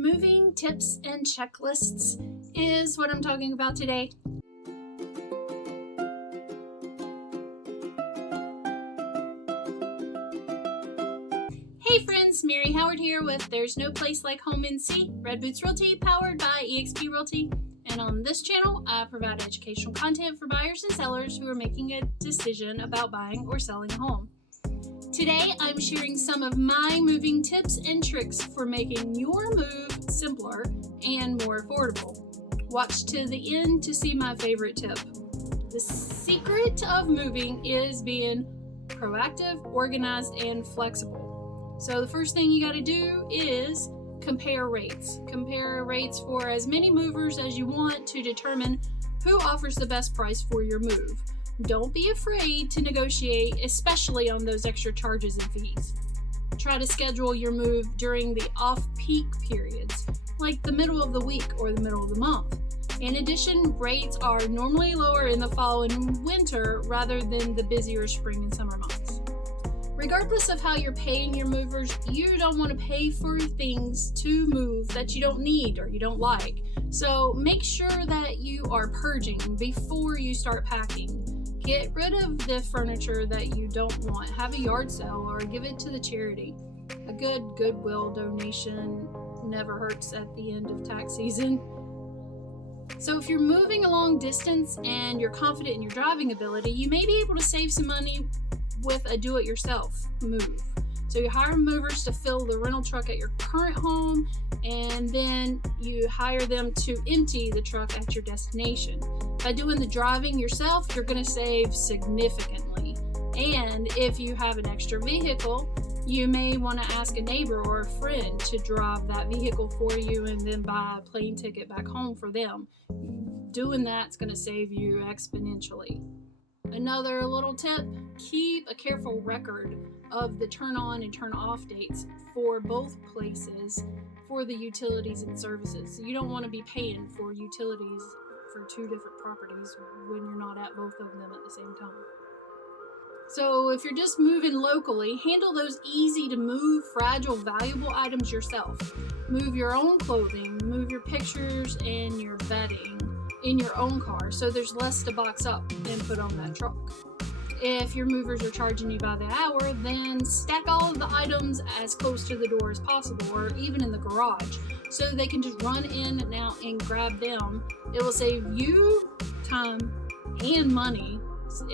Moving tips and checklists is what I'm talking about today. Hey friends, Mary Howard here with There's No Place Like Home NC, Red Boots Realty, powered by eXp Realty. And on this channel, I provide educational content for buyers and sellers who are making a decision about buying or selling a home. Today, I'm sharing some of my moving tips and tricks for making your move simpler and more affordable. Watch to the end to see my favorite tip. The secret of moving is being proactive, organized, and flexible. So the first thing you got to do is compare rates. Compare rates for as many movers as you want to determine who offers the best price for your move. Don't be afraid to negotiate, especially on those extra charges and fees. Try to schedule your move during the off-peak periods, like the middle of the week or the middle of the month. In addition, rates are normally lower in the fall and winter rather than the busier spring and summer months. Regardless of how you're paying your movers, you don't want to pay for things to move that you don't need or you don't like. So make sure that you are purging before you start packing. Get rid of the furniture that you don't want. Have a yard sale or give it to the charity. A good Goodwill donation never hurts at the end of tax season. So if you're moving a long distance and you're confident in your driving ability, you may be able to save some money with a do-it-yourself move. So you hire movers to fill the rental truck at your current home, and then you hire them to empty the truck at your destination. By doing the driving yourself, you're going to save significantly. And if you have an extra vehicle, you may want to ask a neighbor or a friend to drive that vehicle for you and then buy a plane ticket back home for them. Doing that's going to save you exponentially. Another little tip, keep a careful record of the turn on and turn off dates for both places for the utilities and services. So you don't want to be paying for utilities for two different properties when you're not at both of them at the same time. So if you're just moving locally, handle those easy to move, fragile, valuable items yourself. Move your own clothing, move your pictures and your bedding in your own car, so there's less to box up and put on that truck. If your movers are charging you by the hour, then stack all of the items as close to the door as possible, or even in the garage, so they can just run in and out and grab them. It will save you time and money,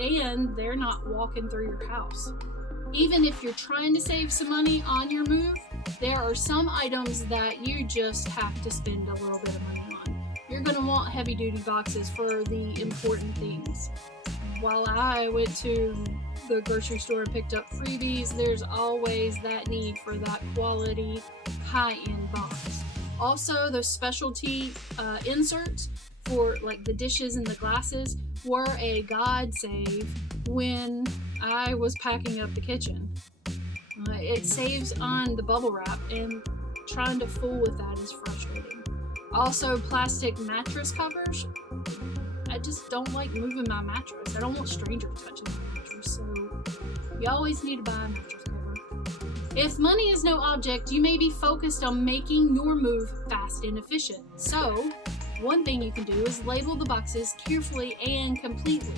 and they're not walking through your house. Even if you're trying to save some money on your move, there are some items that you just have to spend a little bit of money on. You're going to want heavy-duty boxes for the important things. While I went to the grocery store and picked up freebies, there's always that need for that quality, high-end box. Also, those specialty inserts for like the dishes and the glasses were a godsave when I was packing up the kitchen. It saves on the bubble wrap, and trying to fool with that is frustrating. Also, plastic mattress covers. I just don't like moving my mattress. I don't want strangers touching my mattress, so you always need to buy a mattress cover. If money is no object, you may be focused on making your move fast and efficient. So, one thing you can do is label the boxes carefully and completely.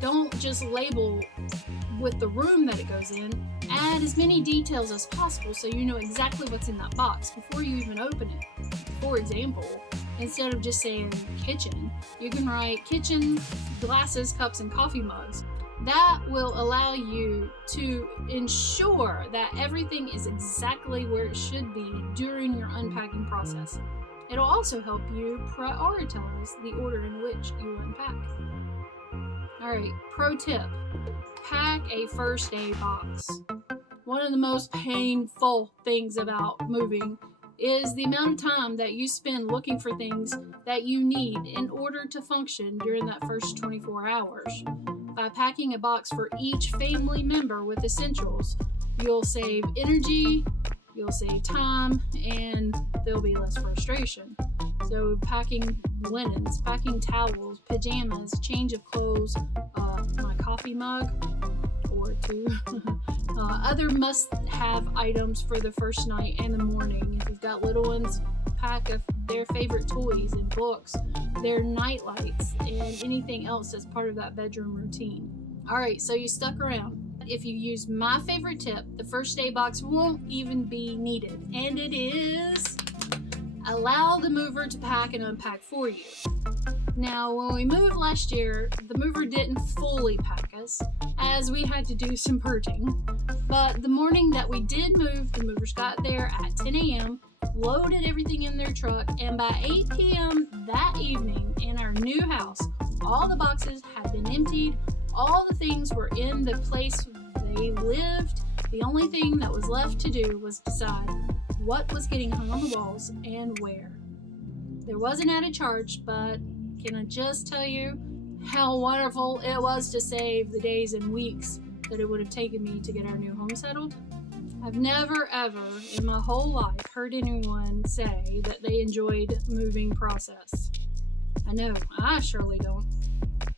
Don't just label with the room that it goes in. Add as many details as possible so you know exactly what's in that box before you even open it. For example, instead of just saying kitchen, you can write kitchen, glasses, cups, and coffee mugs. That will allow you to ensure that everything is exactly where it should be during your unpacking process. It'll also help you prioritize the order in which you unpack. Alright, pro tip, pack a first aid box. One of the most painful things about moving is the amount of time that you spend looking for things that you need in order to function during that first 24 hours. By packing a box for each family member with essentials, you'll save energy, you'll save time, and there'll be less frustration. So packing linens, packing towels, pajamas, change of clothes, my coffee mug or two, Other must-have items for the first night and the morning. If you've got little ones, pack of their favorite toys and books, their night lights, and anything else as part of that bedroom routine. Alright, so you stuck around. If you use my favorite tip, the first aid box won't even be needed. And it is, allow the mover to pack and unpack for you. Now, when we moved last year, the mover didn't fully pack us, as we had to do some purging. But the morning that we did move, the movers got there at 10 a.m., loaded everything in their truck, and by 8 p.m. that evening in our new house, all the boxes had been emptied, all the things were in the place they lived. The only thing that was left to do was decide what was getting hung on the walls and where. There was an added charge, but can I just tell you how wonderful it was to save the days and weeks that it would have taken me to get our new home settled? I've never ever in my whole life heard anyone say that they enjoyed moving process. I know, I surely don't.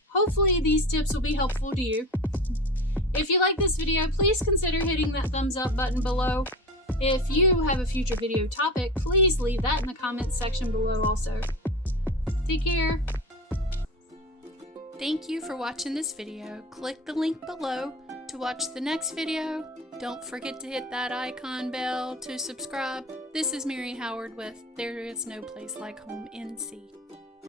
Hopefully these tips will be helpful to you. If you like this video, please consider hitting that thumbs up button below. If you have a future video topic, please leave that in the comments section below also. Take care. Thank you for watching this video. Click the link below to watch the next video. Don't forget to hit that icon bell to subscribe. This is Mary Howard with There Is No Place Like Home NC.